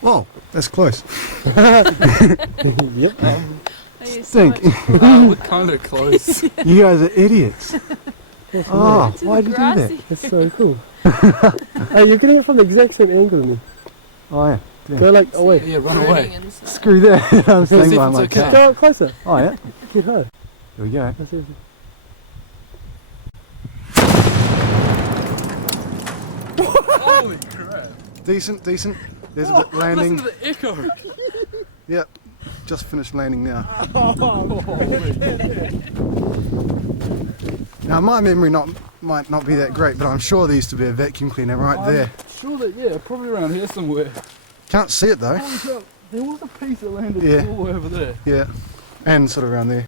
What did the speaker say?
Whoa, that's close. Yep. Stink. We're kind of close. You guys are idiots. Oh, why'd you do that? That's so cool. Hey, you're getting it from the exact same angle as me. Oh yeah. Go like away. Yeah, run away. Screw that. I'm staying by my okay. car. Go closer. Oh yeah. Get high. Here we go. That's it. Holy crap. Decent. There's a bit landing. Listen to the echo. Yep. Just finished landing now. Now my memory might not be that great, but I'm sure there used to be a vacuum cleaner right there. Sure that, yeah, probably around here somewhere. Can't see it though. Holy crap, there was a piece that landed Yeah. all the way over there. Yeah. And sort of around there.